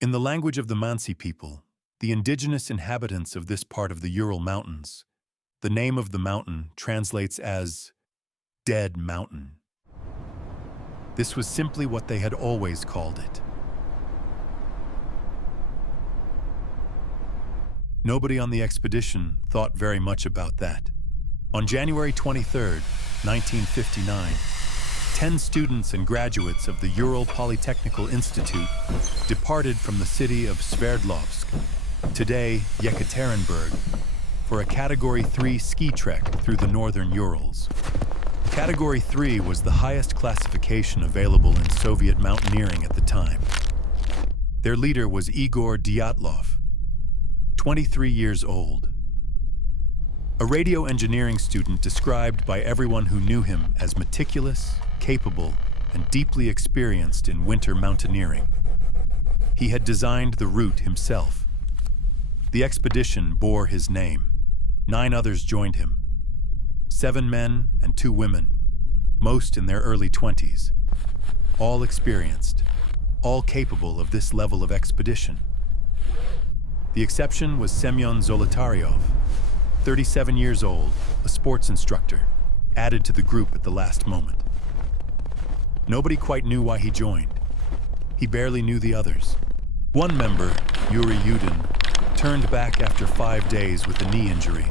In the language of the Mansi people, the indigenous inhabitants of this part of the Ural Mountains, the name of the mountain translates as Dead Mountain. This was simply what they had always called it. Nobody on the expedition thought very much about that. On January 23, 1959, 10 students and graduates of the Ural Polytechnical Institute departed from the city of Sverdlovsk, today Yekaterinburg, for a Category 3 ski trek through the northern Urals. Category 3 was the highest classification available in Soviet mountaineering at the time. Their leader was Igor Dyatlov, 23 years old. A radio engineering student described by everyone who knew him as meticulous, capable, and deeply experienced in winter mountaineering. He had designed the route himself. The expedition bore his name. 9 others joined him. 7 men and 2 women, most in their early 20s, all experienced, all capable of this level of expedition. The exception was Semyon Zolotaryov, 37 years old, a sports instructor, added to the group at the last moment. Nobody quite knew why he joined. He barely knew the others. One member, Yuri Yudin, turned back after 5 days with a knee injury.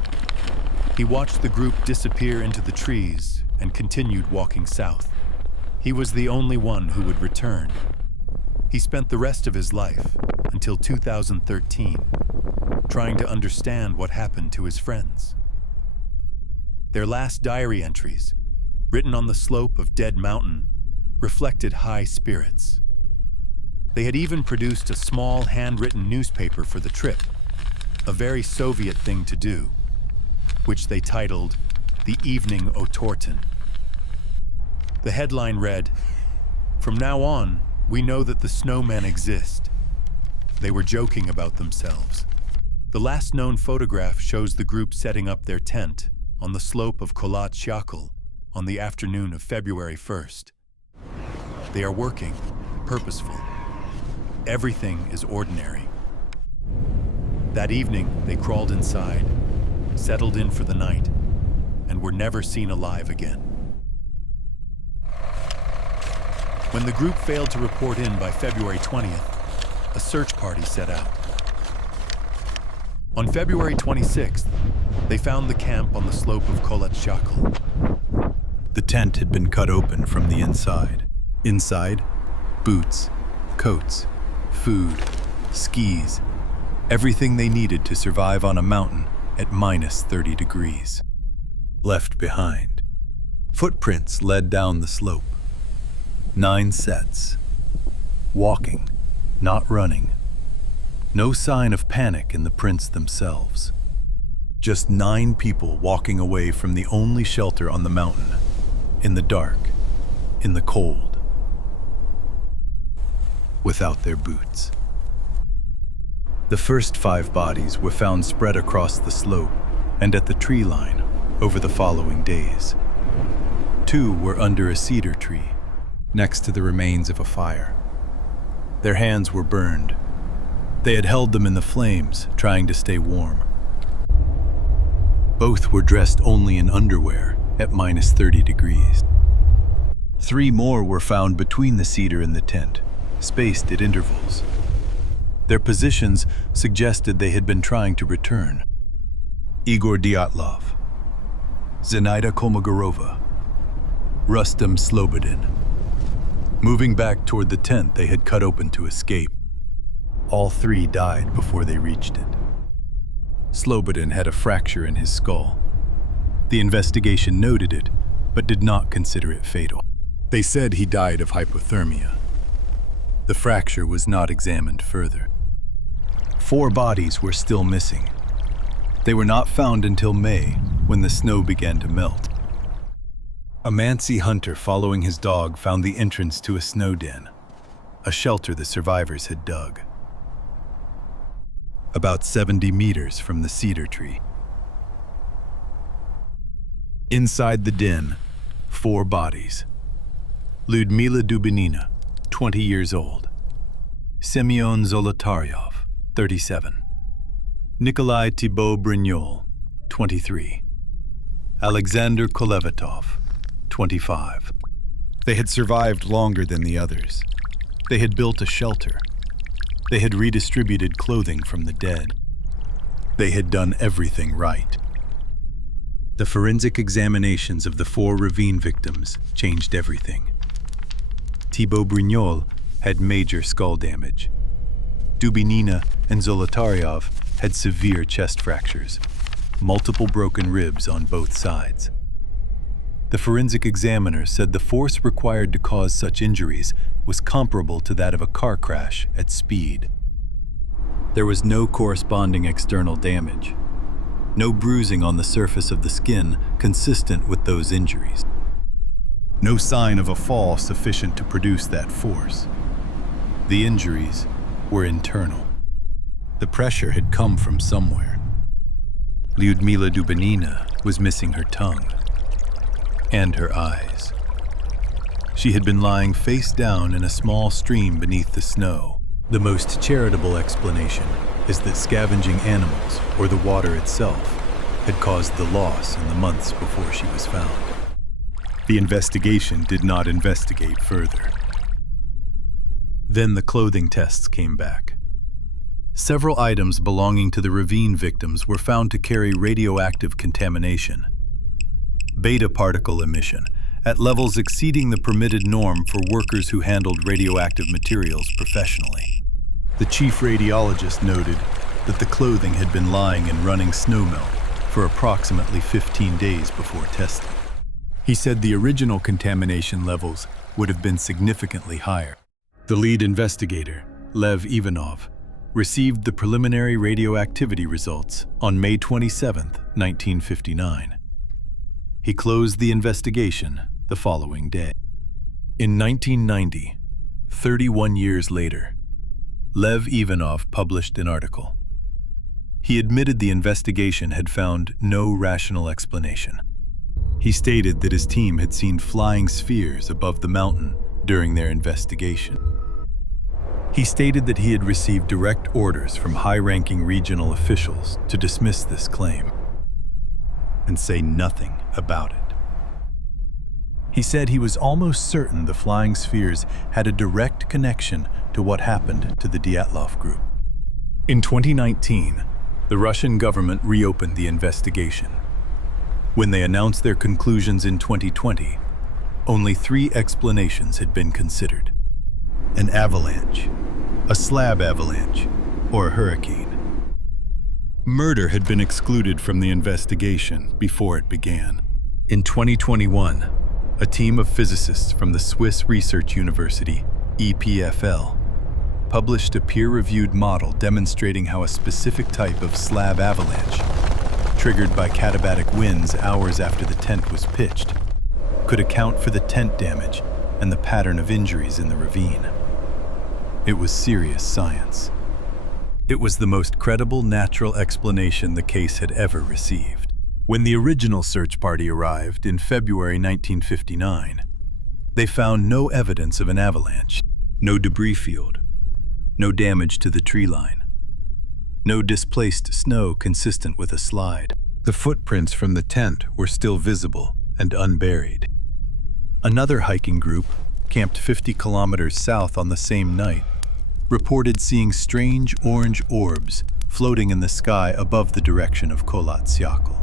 He watched the group disappear into the trees and continued walking south. He was the only one who would return. He spent the rest of his life, until 2013, trying to understand what happened to his friends. Their last diary entries, written on the slope of Dead Mountain, reflected high spirits. They had even produced a small handwritten newspaper for the trip, a very Soviet thing to do, which they titled The Evening Otorten. The headline read, "From now on, we know that the snowmen exist." They were joking about themselves. The last known photograph shows the group setting up their tent on the slope of Kholat Syakhl on the afternoon of February 1st. They are working, purposeful. Everything is ordinary. That evening, they crawled inside, settled in for the night, and were never seen alive again. When the group failed to report in by February 20th, a search party set out. On February 26th, they found the camp on the slope of Kholat Syakhl. The tent had been cut open from the inside. Inside, boots, coats, food, skis, everything they needed to survive on a mountain at minus 30 degrees. Left behind. Footprints led down the slope. 9 sets. Walking, not running. No sign of panic in the prints themselves. Just 9 people walking away from the only shelter on the mountain, in the dark, in the cold, without their boots. The first 5 bodies were found spread across the slope and at the tree line over the following days. 2 were under a cedar tree, next to the remains of a fire. Their hands were burned. They had held them in the flames, trying to stay warm. Both were dressed only in underwear at minus 30 degrees. 3 more were found between the cedar and the tent, spaced at intervals. Their positions suggested they had been trying to return. Igor Dyatlov, Zenaida Kolmogorova, Rustem Slobodin, moving back toward the tent they had cut open to escape. All 3 died before they reached it. Slobodin had a fracture in his skull. The investigation noted it, but did not consider it fatal. They said he died of hypothermia. The fracture was not examined further. 4 bodies were still missing. They were not found until May, when the snow began to melt. A Mansi hunter following his dog found the entrance to a snow den, a shelter the survivors had dug, about 70 meters from the cedar tree. Inside the den, 4 bodies. Lyudmila Dubinina, 20 years old. Semyon Zolotaryov, 37. Nikolai Thibault Brignol, 23. Alexander Kolevatov, 25. They had survived longer than the others. They had built a shelter. They had redistributed clothing from the dead. They had done everything right. The forensic examinations of the 4 ravine victims changed everything. Thibault Brignol had major skull damage. Dubinina and Zolotaryov had severe chest fractures, multiple broken ribs on both sides. The forensic examiner said the force required to cause such injuries was comparable to that of a car crash at speed. There was no corresponding external damage, no bruising on the surface of the skin consistent with those injuries. No sign of a fall sufficient to produce that force. The injuries were internal. The pressure had come from somewhere. Lyudmila Dubinina was missing her tongue and her eyes. She had been lying face down in a small stream beneath the snow. The most charitable explanation is that scavenging animals, or the water itself, had caused the loss in the months before she was found. The investigation did not investigate further. Then the clothing tests came back. Several items belonging to the ravine victims were found to carry radioactive contamination. Beta particle emission, at levels exceeding the permitted norm for workers who handled radioactive materials professionally. The chief radiologist noted that the clothing had been lying in running snowmelt for approximately 15 days before testing. He said the original contamination levels would have been significantly higher. The lead investigator, Lev Ivanov, received the preliminary radioactivity results on May 27, 1959. He closed the investigation the following day. In 1990, 31 years later, Lev Ivanov published an article. He admitted the investigation had found no rational explanation. He stated that his team had seen flying spheres above the mountain during their investigation. He stated that he had received direct orders from high-ranking regional officials to dismiss this claim and say nothing about it. He said he was almost certain the flying spheres had a direct connection to what happened to the Dyatlov group. In 2019, the Russian government reopened the investigation. When they announced their conclusions in 2020, only 3 explanations had been considered: an avalanche, a slab avalanche, or a hurricane. Murder had been excluded from the investigation before it began. In 2021, a team of physicists from the Swiss Research University, EPFL, published a peer-reviewed model demonstrating how a specific type of slab avalanche, triggered by katabatic winds hours after the tent was pitched, could account for the tent damage and the pattern of injuries in the ravine. It was serious science. It was the most credible natural explanation the case had ever received. When the original search party arrived in February 1959, they found no evidence of an avalanche, no debris field, no damage to the tree line, no displaced snow consistent with a slide. The footprints from the tent were still visible and unburied. Another hiking group, camped 50 kilometers south on the same night, reported seeing strange orange orbs floating in the sky above the direction of Kholat Syakhl.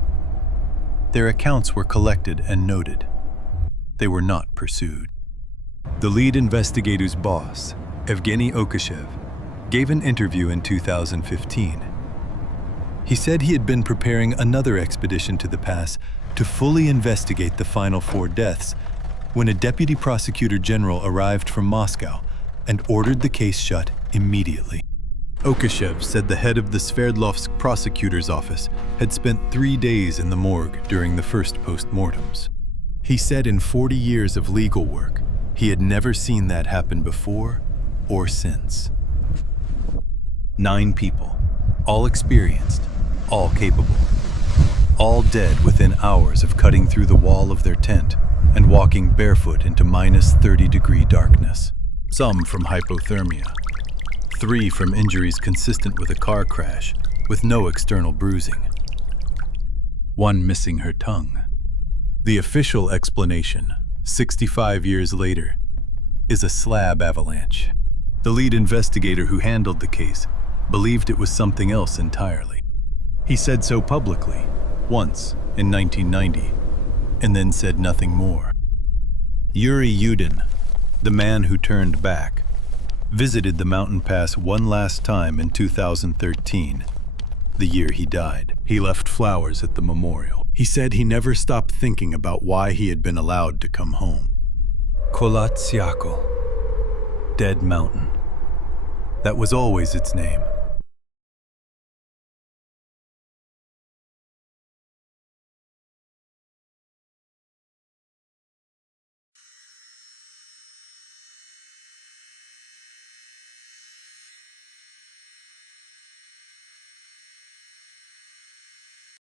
Their accounts were collected and noted. They were not pursued. The lead investigator's boss, Evgeny Okashev, gave an interview in 2015. He said he had been preparing another expedition to the pass to fully investigate the final 4 deaths when a deputy prosecutor general arrived from Moscow and ordered the case shut immediately. Okashev said the head of the Sverdlovsk prosecutor's office had spent 3 days in the morgue during the first postmortems. He said in 40 years of legal work, he had never seen that happen before or since. 9 people, all experienced, all capable, all dead within hours of cutting through the wall of their tent and walking barefoot into -30-degree darkness, some from hypothermia, 3 from injuries consistent with a car crash, with no external bruising. 1 missing her tongue. The official explanation, 65 years later, is a slab avalanche. The lead investigator who handled the case believed it was something else entirely. He said so publicly, once in 1990, and then said nothing more. Yuri Yudin, the man who turned back, visited the mountain pass one last time in 2013, the year he died. He left flowers at the memorial. He said he never stopped thinking about why he had been allowed to come home. Kholat Syakhl, Dead Mountain. That was always its name.